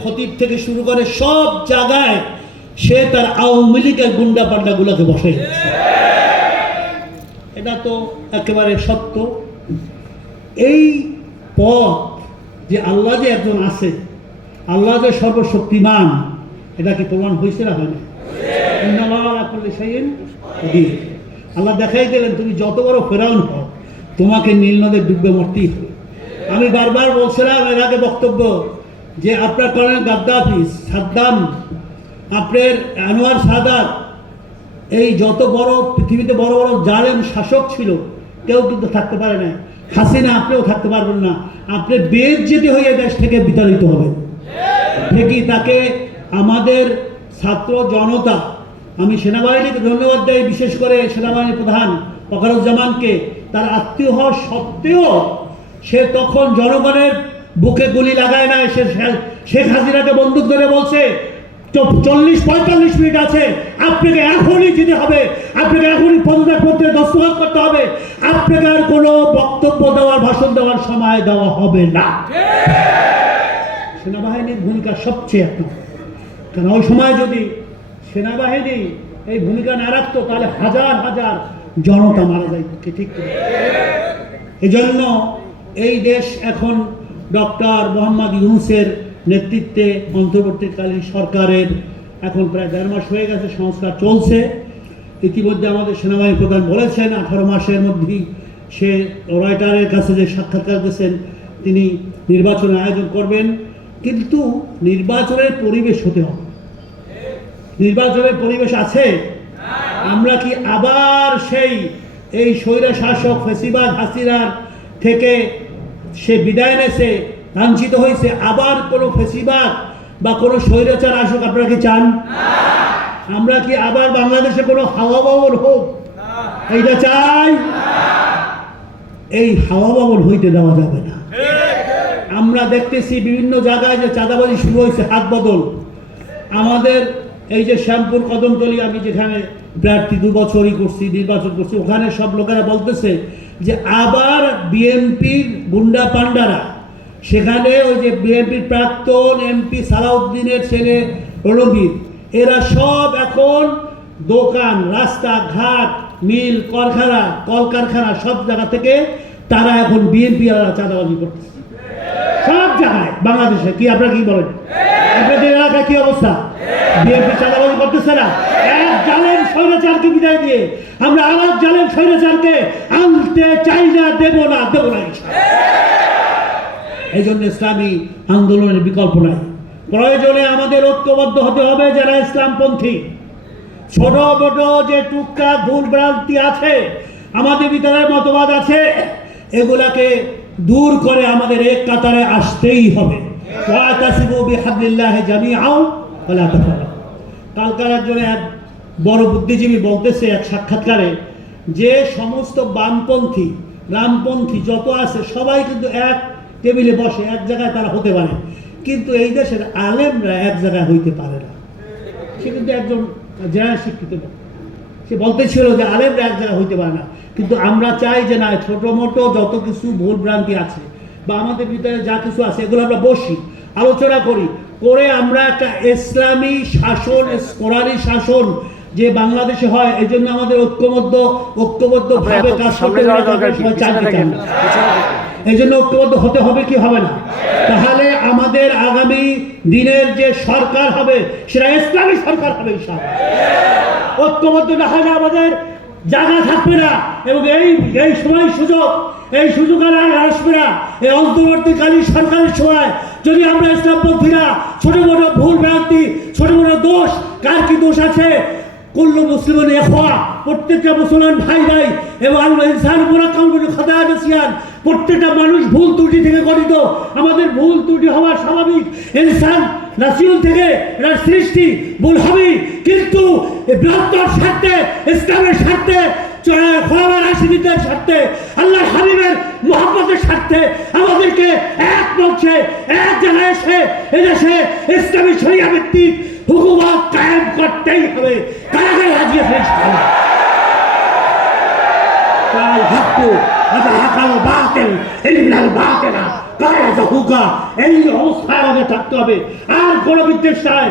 খতিব থেকে শুরু করে সব জায়গায় সে তার আওয়ামী লীগের গুন্ডা পান্ডাগুলোকে বসে। এটা তো একেবারে সত্য। এই পথ যে আল্লাহ যে একজন আছে, আল্লাহ যে সর্বশক্তিমান, এটা কি প্রমাণ হয়েছে না হয়নি? আল্লাহ দেখাই দিলেন তুমি যত বড় ফেরাউন হও, তোমাকে নীল নদে ডুববে মরতেই হবে। আমি বারবার বলছিলাম এর আগে বক্তব্য যে আপনার কর্নেল গাদ্দাফি, সাদ্দাম, আপনার আনোয়ার সাদাত, এই যত বড় পৃথিবীতে বড় বড় জালেম শাসক ছিল, কেউ কিন্তু থাকতে পারে না। হাসিনা আপনিও থাকতে পারবেন না। আপনি বেইজ্জতি হয়ে দেশ থেকে বিতাড়িত হবেন। ঠিকই তাকে আমাদের ছাত্র জনতা, আমি সেনাবাহিনীকে ধন্যবাদ দেই, বিশেষ করে সেনাবাহিনীর প্রধান ওয়াকারুজ্জামানকে, তার আত্মীয় হওয়া সত্ত্বেও সে তখন জনগণের বুকে গুলি লাগায় না। সে শেখ হাসিনাকে বন্দুক ধরে বলছে 40-45 মিনিট আছে, আপনাকে এখনই যেতে হবে, আপনাকে এখনই পদত্যাগ পত্রে দস্তখত করতে হবে, আপনাকে আর কোনো বক্তব্য দেওয়ার, ভাষণ দেওয়ার সময় দেওয়া হবে না। সেনাবাহিনীর ভূমিকা সবচেয়ে এক নম্বর। কারণ ওই সময় যদি সেনাবাহিনী এই ভূমিকা না রাখতো তাহলে হাজার হাজার জনতা মারা যাইত। ঠিক এই জন্য এই দেশ এখন ডক্টর মোহাম্মদ ইউনূসের নেতৃত্বে অন্তর্বর্তীকালীন সরকারের এখন প্রায় 1.5 মাস হয়ে গেছে, সংস্কার চলছে। ইতিমধ্যে আমাদের সেনাবাহিনী প্রধান বলেছেন 18 মাসের মধ্যেই সে রয়টারের কাছে যে সাক্ষাৎকার দিয়েছেন, তিনি নির্বাচনের আয়োজন করবেন। কিন্তু নির্বাচনের পরিবেশ হতে হবে। নির্বাচনের পরিবেশ আছে? আমরা কি আবার এই স্বৈরা শাসক ফেসিবাদ হাসিনার থেকে সে বিদায় নেছে, লাঞ্ছিত হয়েছে, আবার কোনো ফেসিবাদ বা কোনো স্বৈরাচার আসুক আপনারা কি চান? আমরা কি আবার বাংলাদেশে কোনো হাওয়া বাবল হোক এইটা চাই? এই হাওয়া বাবল হইতে দেওয়া যাবে না। আমরা দেখতেছি বিভিন্ন জায়গায় যে চাঁদাবাজি শুরু হয়েছে, হাত বদল। আমাদের এই যে শ্যামপুর কদমতলী, আমি যেখানে প্রার্থী 2 বছরই করছি, নির্বাচন করছি, ওখানে সব লোকেরা বলতেছে যে আবার বিএনপির গুন্ডা পান্ডারা, সেখানে ওই যে বিএনপির প্রাক্তন এমপি সালাউদ্দিনের ছেলে রণবীর, এরা সব এখন দোকান, রাস্তাঘাট, মিল, কলকারখানা সব জায়গা থেকে তারা এখন বিএনপি চাঁদাবাজি করতেছে সব জায়গায় বাংলাদেশে। কি আপনারা কি বলেন? আপনাদের এলাকায় কি অবস্থা? বিএনপি চাঁদাবাজি করতেছে না? এক জালেম স্বৈরাচারকে বিদায় দিয়ে আমরা আরেক জালেম স্বৈরাচারকে আনতে চাই না, দেব না। এই জন্য ইসলামী আন্দোলনের বিকল্প নাই। প্রয়োজনে আমাদের ঐক্যবদ্ধ হতে হবে। যারা ইসলামপন্থী, ছোট বড় যে টুকটাক ভুল ভ্রান্তি আছে, আমাদের ভিতরে মতবাদ আছে, এগুলাকে দূর করে আমাদের এক কাতারে আসতেই হবে। কালকার একজন এক বড় বুদ্ধিজীবী বলতেছে এক সাক্ষাৎকারে যে সমস্ত বামপন্থী রামপন্থী যত আছে সবাই কিন্তু এক টেবিলে বসে, এক জায়গায় তারা হতে পারে, কিন্তু এই দেশের আলেমরা এক জায়গায় হইতে পারে না। সে কিন্তু একজন জেনারেল শিক্ষিত, সে বলতেছিল যে আলেমরা এক জায়গায় হইতে পারে না। কিন্তু আমরা চাই যে না, ছোট মোটো যত কিছু ভুল ভ্রান্তি আছে বা আমাদের ভিতরে যা কিছু আছে, এগুলো আমরা বসি, আলোচনা করি, করে আমরা একটা ইসলামী শাসন, কোরআনী শাসন যে বাংলাদেশে হয়, এই জন্য আমাদের ঐক্যবদ্ধভাবে কাজ করতে হবে। এই জন্য ঐক্যবদ্ধ হতে হবে, কি হবে না? তাহলে আমাদের আগামী দিনের যে সরকার হবে সেটা ইসলামী সরকার হবে ইনশাআল্লাহ। ঐক্যবদ্ধ না হলে আমাদের জায়গা থাকবে না, এবং এই সময় এই সুযোগ আর আসবে না। এই অন্তর্বর্তীকালীন সরকারের সময় যদি আমরা ইসলামপন্থীরা ছোট বড় ভুল ভ্রান্তি, ছোট বড় দোষ, কার কি দোষ আছে, কুল্লু মুসলিমিন ইখওয়া, প্রত্যেকটা মুসলমান ভাই এবং আল্লাহ ইনসান মুরাক্কাবুন খাতা নাসিয়ান, প্রত্যেকটা মানুষ ভুল ত্রুটি থেকে গঠিত। আমাদের ভুল ত্রুটি হওয়া স্বাভাবিক। ইনসান নাসিয়ন থেকে এর সৃষ্টি, ভুল হবে, কিন্তু বৃহত্তর স্বার্থে, ইসলামের স্বার্থে, খোলাবার রাশিদের স্বার্থে, আল্লাহ হাবিবের মুহাব্বতের স্বার্থে আমাদেরকে এক মঞ্চে এক জায়গায় এসে এদেশে ইসলামী শরিয়া ভিত্তিক হুকুমত কায়েম করতেই হবে। কারাগারে রাজি আছে ইনশাআল্লাহ। কারা হুকা, এই অবস্থায় আমাদের থাকতে হবে। আর কোনো বিদ্বেষ নাই।